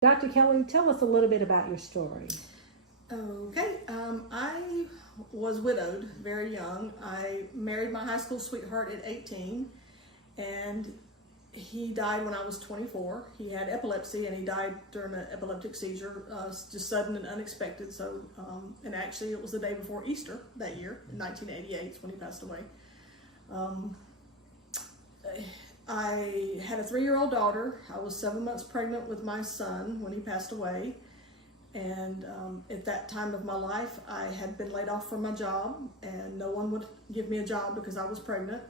Dr. Kelly, tell us a little bit about your story. Okay, I was widowed very young. I married my high school sweetheart at 18, and he died when I was 24. He had epilepsy, and he died during an epileptic seizure, just sudden and unexpected. So, and actually, it was the day before Easter that year, in 1988, when he passed away. I had a 3-year-old daughter. I was 7 months pregnant with my son when he passed away. And at that time of my life, I had been laid off from my job, and no one would give me a job because I was pregnant.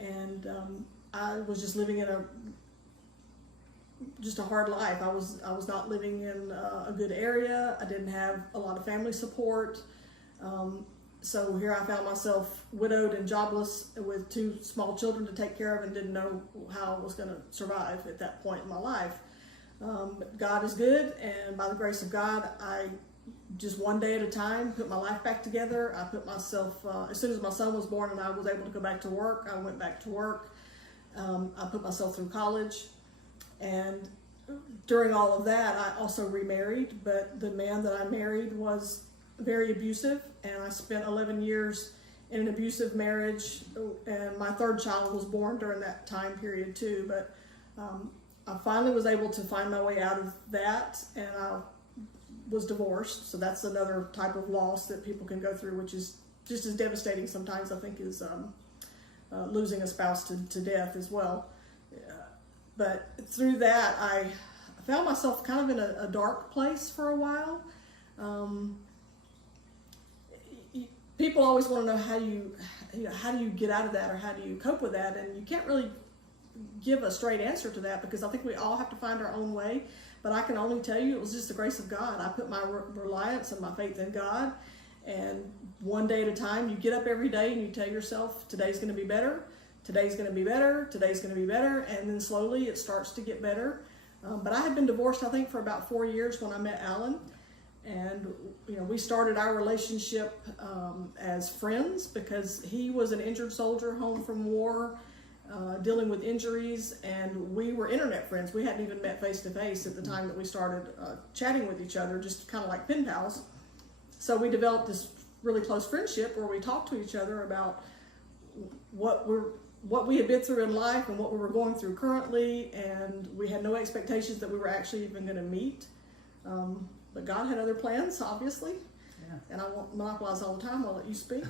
And I was just living in just a hard life. I was not living in a good area. I didn't have a lot of family support. So here I found myself widowed and jobless with 2 small children to take care of, and didn't know how I was going to survive at that point in my life. But God is good, and by the grace of God, I just one day at a time put my life back together. I put myself, as soon as my son was born and I was able to go back to work, I went back to work. I put myself through college, and during all of that, I also remarried, but the man that I married was very abusive, and I spent 11 years in an abusive marriage, and my 3rd child was born during that time period too. But I finally was able to find my way out of that, and I was divorced. So that's another type of loss that people can go through, which is just as devastating sometimes, I think, as losing a spouse to death as well. But through that, I found myself kind of in a dark place for a while. People always want to know how do you get out of that, or how do you cope with that, and you can't really give a straight answer to that, because I think we all have to find our own way. But I can only tell you, it was just the grace of God. I put my reliance and my faith in God, and one day at a time, you get up every day and you tell yourself, today's going to be better, today's going to be better, today's going to be better, and then slowly it starts to get better. But I had been divorced, I think, for about 4 years when I met Alan. And we started our relationship as friends, because he was an injured soldier home from war, dealing with injuries, and we were internet friends. We hadn't even met face to face at the time that we started chatting with each other, just kind of like pen pals. So we developed this really close friendship where we talked to each other about what we had been through in life and what we were going through currently, and we had no expectations that we were actually even going to meet. But God had other plans, obviously. Yeah. And I won't monopolize all the time. I'll let you speak.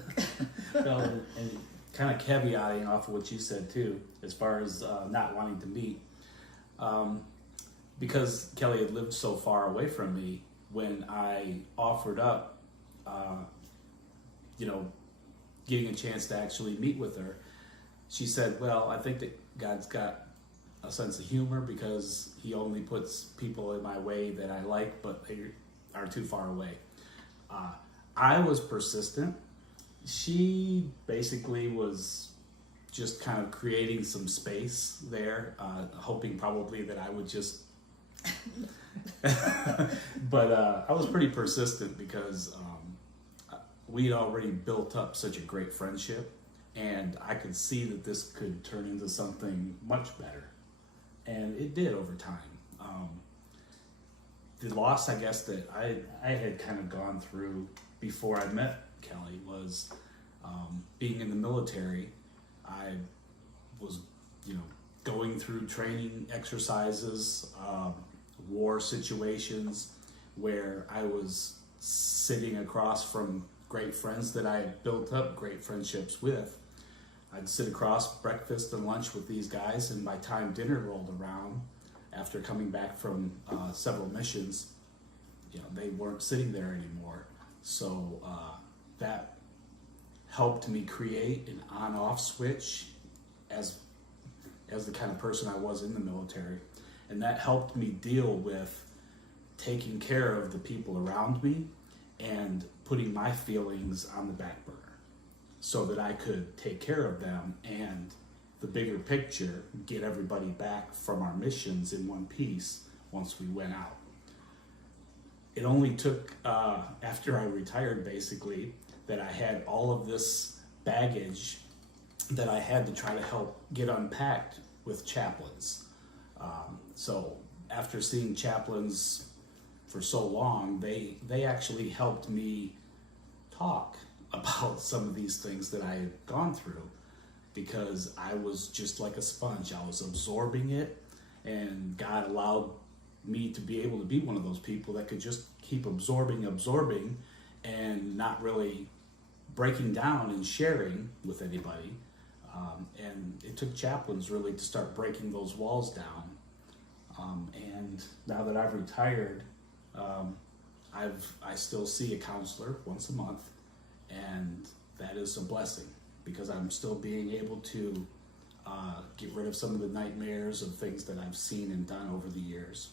Well, and kind of caveating off of what you said too, as far as not wanting to meet, because Kelly had lived so far away from me. When I offered up, getting a chance to actually meet with her, she said, "Well, I think that God's got a sense of humor, because he only puts people in my way that I like, but they are too far away." I was persistent. She basically was just kind of creating some space there, hoping probably that I would just but I was pretty persistent, because we had already built up such a great friendship, and I could see that this could turn into something much better. And it did over time. The loss, I guess, that I had kind of gone through before I met Kelly was being in the military. I was, going through training exercises, war situations, where I was sitting across from great friends that I had built up great friendships with. I'd sit across breakfast and lunch with these guys, and by the time dinner rolled around, after coming back from several missions, they weren't sitting there anymore. So that helped me create an on-off switch as the kind of person I was in the military. And that helped me deal with taking care of the people around me and putting my feelings on the back burner, so that I could take care of them and the bigger picture, get everybody back from our missions in one piece once we went out. It only took, after I retired basically, that I had all of this baggage that I had to try to help get unpacked with chaplains. So after seeing chaplains for so long, they actually helped me talk about some of these things that I had gone through, because I was just like a sponge. I was absorbing it, and God allowed me to be able to be one of those people that could just keep absorbing, and not really breaking down and sharing with anybody. And it took chaplains really to start breaking those walls down. And now that I've retired, I still see a counselor once a month, and that is a blessing, because I'm still being able to get rid of some of the nightmares of things that I've seen and done over the years.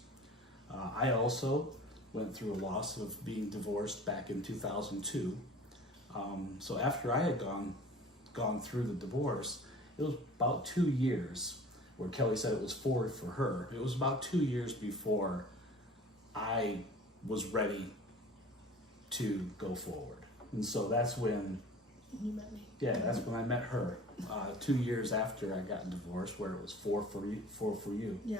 I also went through a loss of being divorced back in 2002. So after I had gone through the divorce, it was about 2 years, where Kelly said it was 4 for her. It was about 2 years before I was ready to go forward. And so that's when You met me. Yeah, that's when I met her. 2 years after I got divorced, where it was 4 for you. Yeah.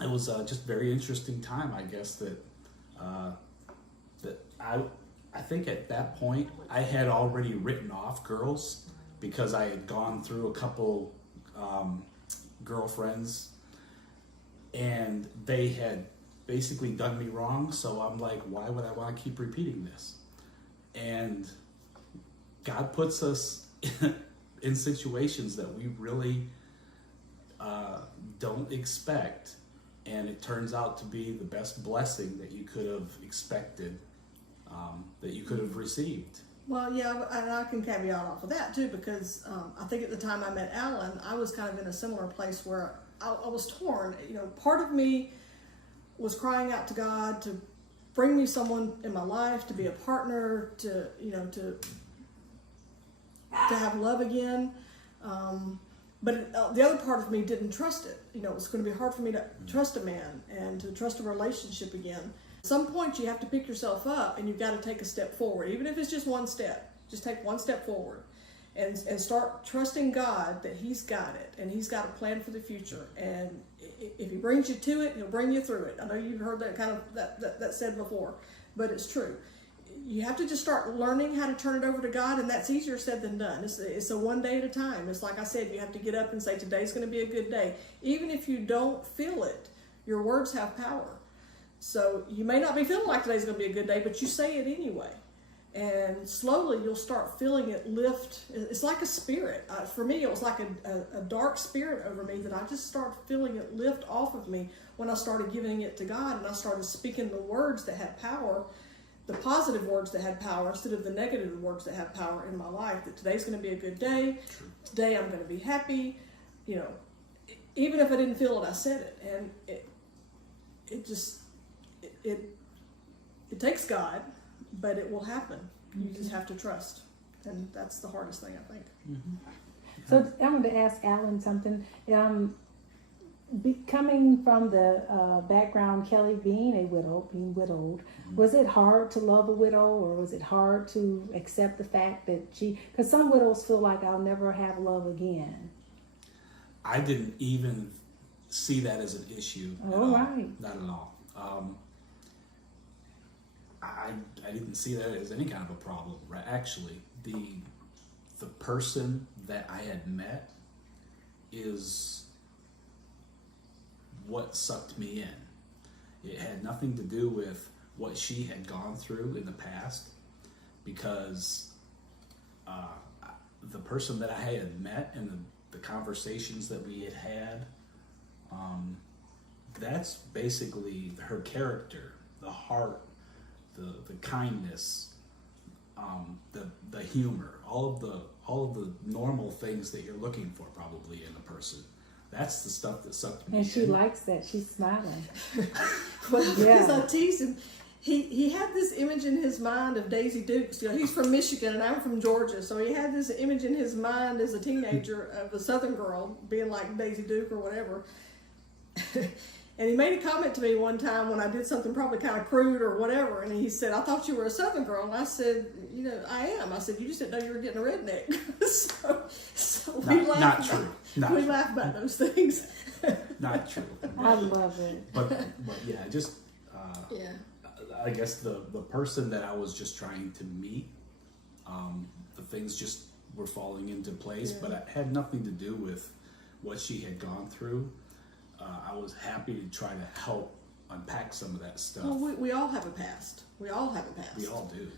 It was just very interesting time, I guess, that I think at that point I had already written off girls, because I had gone through a couple girlfriends, and they had basically done me wrong. So I'm like, why would I want to keep repeating this? And God puts us in situations that we really don't expect, and it turns out to be the best blessing that you could have expected, that you could have received. Well, yeah, and I can caveat off of that too, because I think at the time I met Alan, I was kind of in a similar place where I was torn. You know, part of me was crying out to God to bring me someone in my life, to be a partner, to have love again. But the other part of me didn't trust it. You know, it was going to be hard for me to trust a man and to trust a relationship again. At some point, you have to pick yourself up, and you've got to take a step forward, even if it's just one step. Just take one step forward, and start trusting God that He's got it, and He's got a plan for the future. And if He brings you to it, He'll bring you through it. I know you've heard that kind of that said before, but it's true. You have to just start learning how to turn it over to God, and that's easier said than done. It's a one day at a time. It's like I said, you have to get up and say, today's going to be a good day. Even if you don't feel it, your words have power. So you may not be feeling like today's going to be a good day, but you say it anyway. And slowly you'll start feeling it lift. It's like a spirit. For me, it was like a dark spirit over me that I just started feeling it lift off of me when I started giving it to God, and I started speaking the words that had power, the positive words that had power instead of the negative words that had power in my life. That today's going to be a good day. True. Today I'm going to be happy. You know, even if I didn't feel it, I said it. And it takes God, but it will happen. You just have to trust. And that's the hardest thing, I think. Mm-hmm. So I wanted to ask Alan something. Coming from the background, Kelly being widowed, was it hard to love a widow, or was it hard to accept the fact that because some widows feel like I'll never have love again? I didn't even see that as an issue. Oh, right. Not at all. I didn't see that as any kind of a problem. Right? Actually, the person that I had met is what sucked me in. It had nothing to do with what she had gone through in the past, because the person that I had met and the conversations that we had, that's basically her character, the heart, the kindness, the humor, all of the normal things that you're looking for probably in a person. That's the stuff that sucked me in. And she likes that. She's smiling. Because I teased him. He had this image in his mind of Daisy Dukes. You know, he's from Michigan and I'm from Georgia, so he had this image in his mind as a teenager of a Southern girl being like Daisy Duke or whatever. And he made a comment to me one time when I did something probably kind of crude or whatever, and he said, "I thought you were a Southern girl." And I said, "You know, I am." I said, "You just didn't know you were getting a redneck." so we laugh. Not true. Not we true. laugh about those things. Not true. I love it. But yeah, just Yeah. I guess the person that I was just trying to meet, the things just were falling into place, but it had nothing to do with what she had gone through. I was happy to try to help unpack some of that stuff. Well, we all have a past. We all have a past. We all do.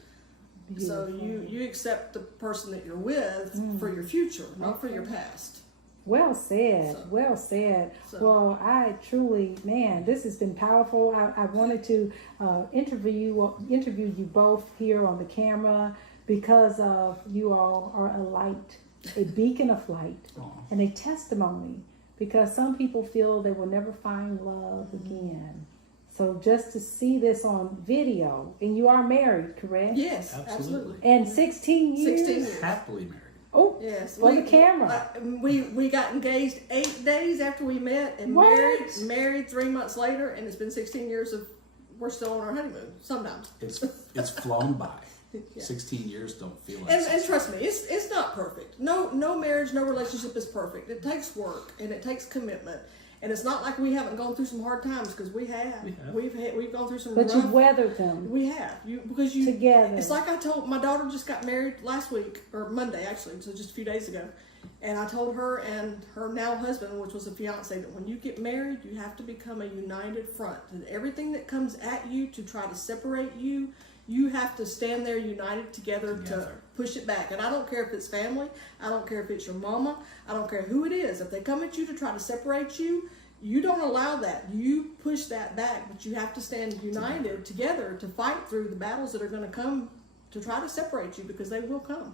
So you accept the person that you're with for your future, not for your past. Well said. So- Well said. So- Well, I truly, man, this has been powerful. I wanted to interview you both here on the camera because of you all are a light, a beacon of light, Aw. and a testimony. Because some people feel they will never find love again. So just to see this on video, and you are married, correct? Yes, Absolutely. absolutely. And 16 years. 16 years. Happily married. Oh, Yes, for the camera. We got engaged 8 days after we met, and What? married 3 months later, and it's been 16 years of we're still on our honeymoon. Sometimes, It's flown by. Yeah. 16 years don't feel like and trust me, it's not perfect. No marriage, no relationship is perfect. It takes work and it takes commitment, and it's not like we haven't gone through some hard times because we have. We have. We've gone through some. but rough, you've weathered them We have because you together. It's like I told my daughter just got married last week or Monday actually, so just a few days ago. And I told her and her now husband, which was a fiance, that when you get married, you have to become a united front. And everything that comes at you to try to separate you, you have to stand there united together to push it back. And I don't care if it's family, I don't care if it's your mama, I don't care who it is. If they come at you to try to separate you, you don't allow that. You push that back, but you have to stand united together to fight through the battles that are going to come to try to separate you, because they will come.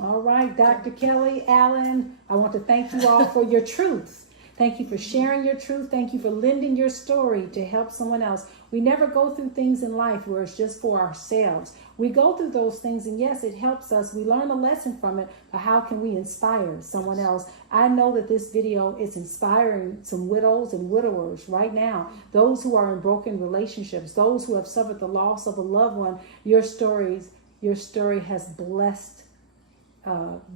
All right, Dr. Kelly, Alan, I want to thank you all for your truth. Thank you for sharing your truth. Thank you for lending your story to help someone else. We never go through things in life where it's just for ourselves. We go through those things, and yes, it helps us. We learn a lesson from it, but how can we inspire someone else? I know that this video is inspiring some widows and widowers right now, those who are in broken relationships, those who have suffered the loss of a loved one. Your story has blessed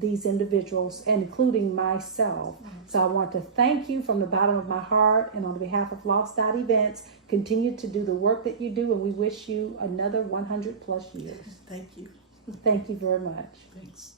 these individuals, including myself. So I want to thank you from the bottom of my heart, and on behalf of Lost Events, continue to do the work that you do, and we wish you another 100 plus years. Thank you. Thank you very much. Thanks.